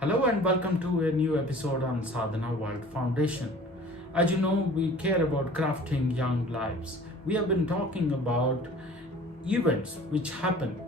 Hello and welcome to a new episode on Sadhana World Foundation. As you know, we care about crafting young lives. We have been talking about events which happen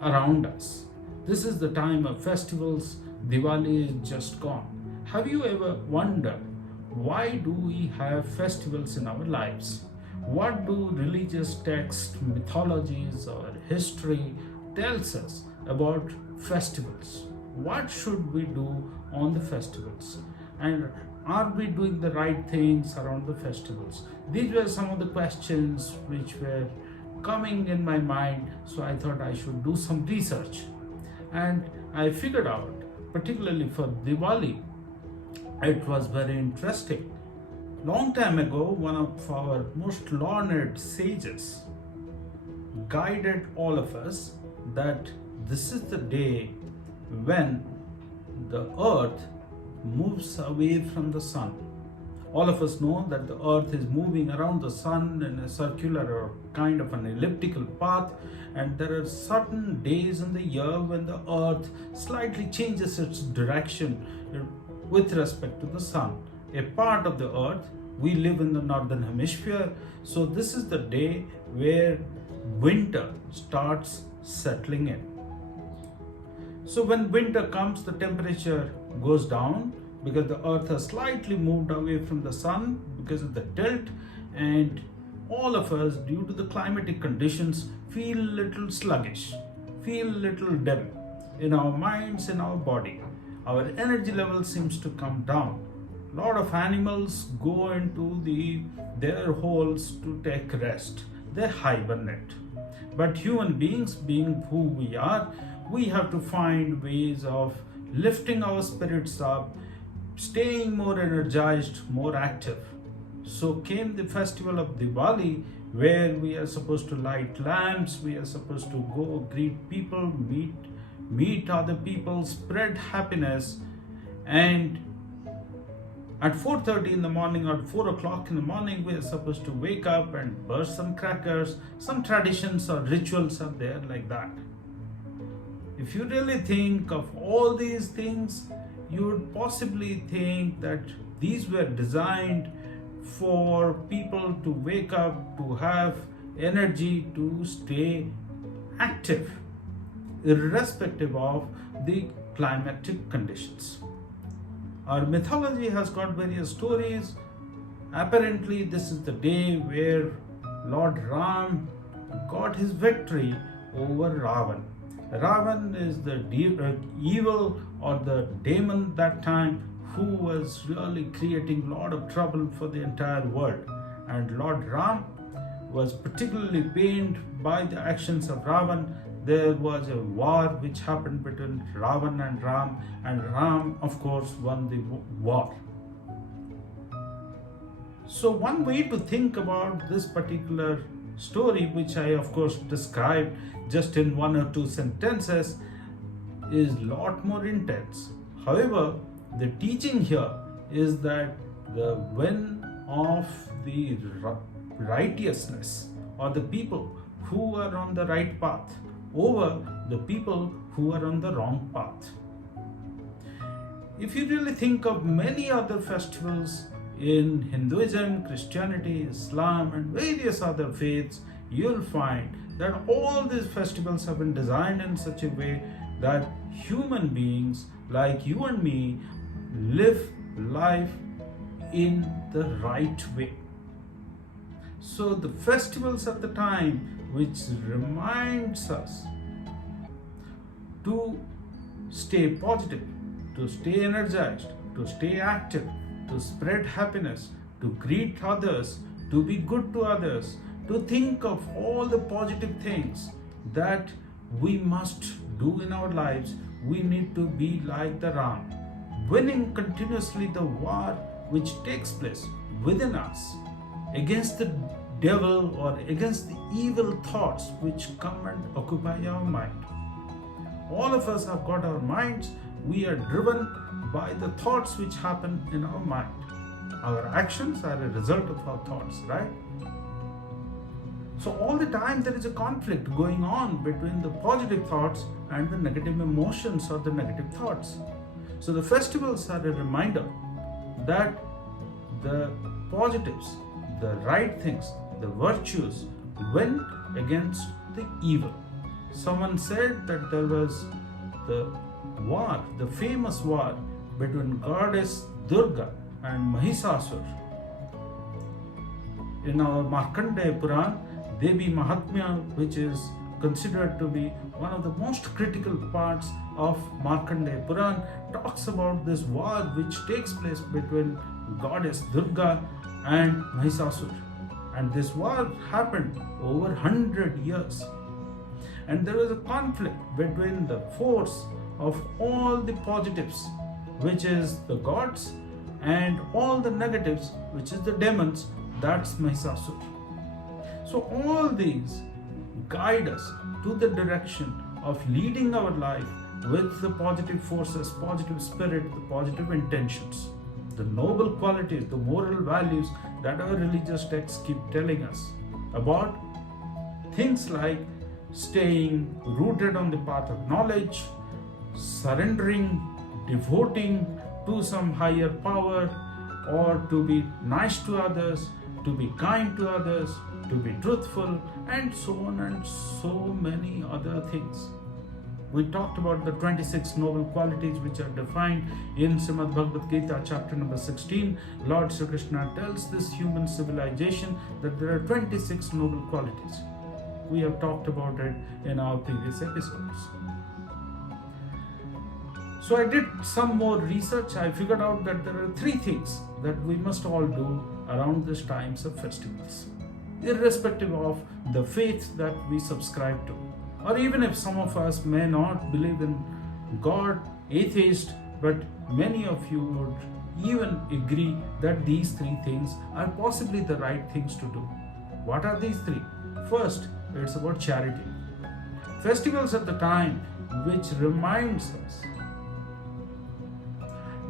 around us. This is the time of festivals. Diwali is just gone. Have you ever wondered why do we have festivals in our lives? What do religious texts, mythologies, or history tells us about festivals? What should we do on the festivals? And are we doing the right things around the festivals? These were some of the questions which were coming in my mind, so I thought I should do some research. And I figured out, particularly for Diwali, it was very interesting. Long time ago, one of our most learned sages guided all of us that this is the day when the earth moves away from the sun. All of us know that the earth is moving around the sun in a circular or kind of an elliptical path, and there are certain days in the year when the earth slightly changes its direction with respect to the sun. A part of the earth, we live in the northern hemisphere, so this is the day where winter starts settling in. So when winter comes, the temperature goes down because the earth has slightly moved away from the sun because of the tilt, and all of us, due to the climatic conditions, feel a little sluggish, feel a little dull in our minds, in our body. Our energy level seems to come down. A lot of animals go into their holes to take rest. They hibernate. But human beings, being who we are, we have to find ways of lifting our spirits up, staying more energized, more active. So came the festival of Diwali, where we are supposed to light lamps, we are supposed to go greet people, meet other people, spread happiness. And at 4:30 in the morning or 4 o'clock in the morning, we are supposed to wake up and burst some crackers. Some traditions or rituals are there like that. If you really think of all these things, you would possibly think that these were designed for people to wake up, to have energy, to stay active, irrespective of the climatic conditions. Our mythology has got various stories. Apparently, this is the day where Lord Ram got his victory over Ravan. Ravan is the evil or the demon that time who was really creating a lot of trouble for the entire world. And Lord Ram was particularly pained by the actions of Ravan. There was a war which happened between Ravan and Ram, of course, won the war. So one way to think about this particular story, which I of course described just in one or two sentences, is a lot more intense. However, the teaching here is that the win of the righteousness, or the people who are on the right path, over the people who are on the wrong path. If you really think of many other festivals in Hinduism, Christianity, Islam, and various other faiths, you'll find that all these festivals have been designed in such a way that human beings like you and me live life in the right way. So the festivals at the time which reminds us to stay positive, to stay energized, to stay active, to spread happiness, to greet others, to be good to others, to think of all the positive things that we must do in our lives. We need to be like the Ram, winning continuously the war which takes place within us against the devil or against the evil thoughts which come and occupy our mind. All of us have got our minds. We are driven by the thoughts which happen in our mind. Our actions are a result of our thoughts, right? So all the time there is a conflict going on between the positive thoughts and the negative emotions or the negative thoughts. So the festivals are a reminder that the positives, the right things, the virtues win against the evil. Someone said that there was the war, the famous war between goddess Durga and Mahisasur. In our Markandeya Puran, Devi Mahatmya, which is considered to be one of the most critical parts of Markandeya Puran, talks about this war which takes place between goddess Durga and Mahisasur. And this war happened over 100 years. And there was a conflict between the force of all the positives, which is the gods, and all the negatives, which is the demons, that's Mahisasur. So all these guide us to the direction of leading our life with the positive forces, positive spirit, the positive intentions, the noble qualities, the moral values that our religious texts keep telling us about. Things like staying rooted on the path of knowledge, surrendering, devoting to some higher power, or to be nice to others, to be kind to others, to be truthful, and so on and so many other things. We talked about the 26 noble qualities which are defined in Srimad Bhagavad Gita chapter number 16. Lord Sri Krishna tells this human civilization that there are 26 noble qualities. We have talked about it in our previous episodes. So I did some more research. I figured out that there are 3 things that we must all do around these times of festivals, irrespective of the faith that we subscribe to. Or even if some of us may not believe in God, atheist, but many of you would even agree that these 3 things are possibly the right things to do. What are these 3? First, it's about charity. Festivals are the time which reminds us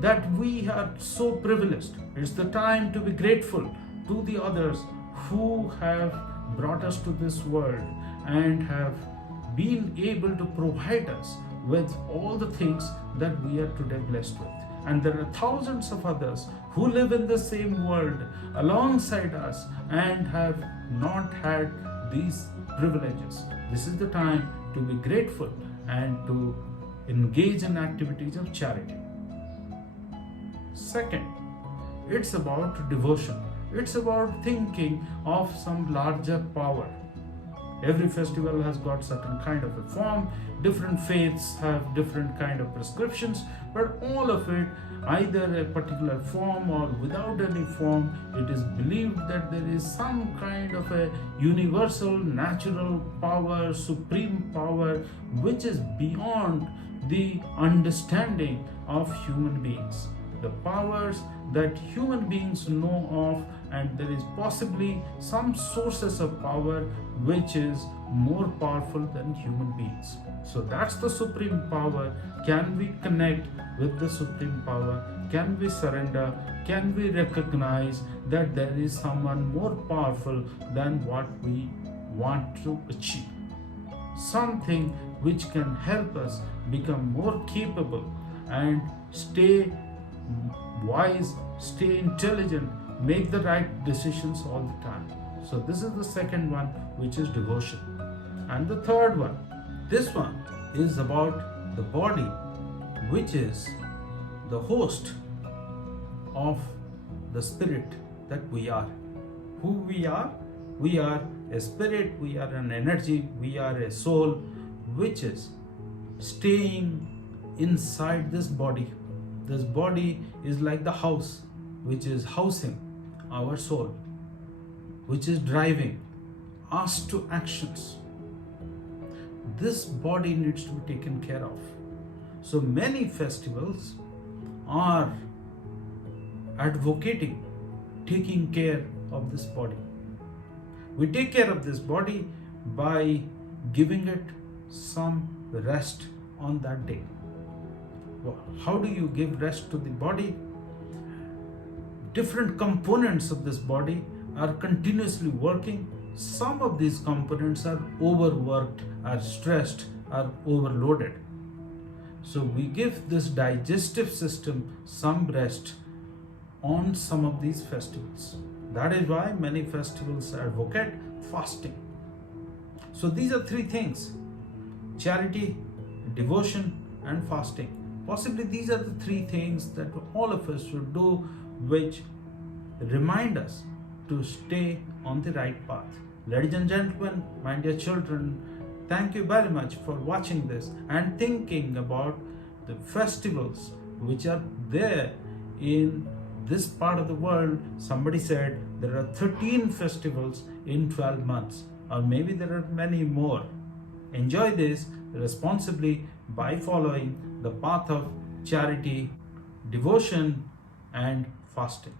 that we are so privileged. It's the time to be grateful to the others who have brought us to this world and have been able to provide us with all the things that we are today blessed with. And there are thousands of others who live in the same world alongside us and have not had these privileges. This is the time to be grateful and to engage in activities of charity. Second, it's about devotion. It's about thinking of some larger power. Every festival has got certain kind of a form. Different faiths have different kind of prescriptions, but all of it, either a particular form or without any form, it is believed that there is some kind of a universal natural power, supreme power, which is beyond the understanding of human beings. The powers that human beings know of, and there is possibly some sources of power which is more powerful than human beings. So that's the supreme power. Can we connect with the supreme power? Can we surrender? Can we recognize that there is someone more powerful than what we want to achieve? Something which can help us become more capable and stay wise, stay intelligent, make the right decisions all the time. So this is the second one, which is devotion. And the third one, this one is about the body, which is the host of the spirit that we are. Who we are? We are a spirit, we are an energy, we are a soul, which is staying inside this body. This body is like the house which is housing our soul, which is driving us to actions. This body needs to be taken care of. So many festivals are advocating taking care of this body. We take care of this body by giving it some rest on that day. How do you give rest to the body? Different components of this body are continuously working. Some of these components are overworked, are stressed, are overloaded. So we give this digestive system some rest on some of these festivals. That is why many festivals advocate fasting. So these are three things: charity, devotion, and fasting. Possibly these are the three things that all of us should do, which remind us to stay on the right path. Ladies and gentlemen, my dear children, thank you very much for watching this and thinking about the festivals which are there in this part of the world. Somebody said there are 13 festivals in 12 months, or maybe there are many more. Enjoy this responsibly by following the path of charity, devotion, and fasting.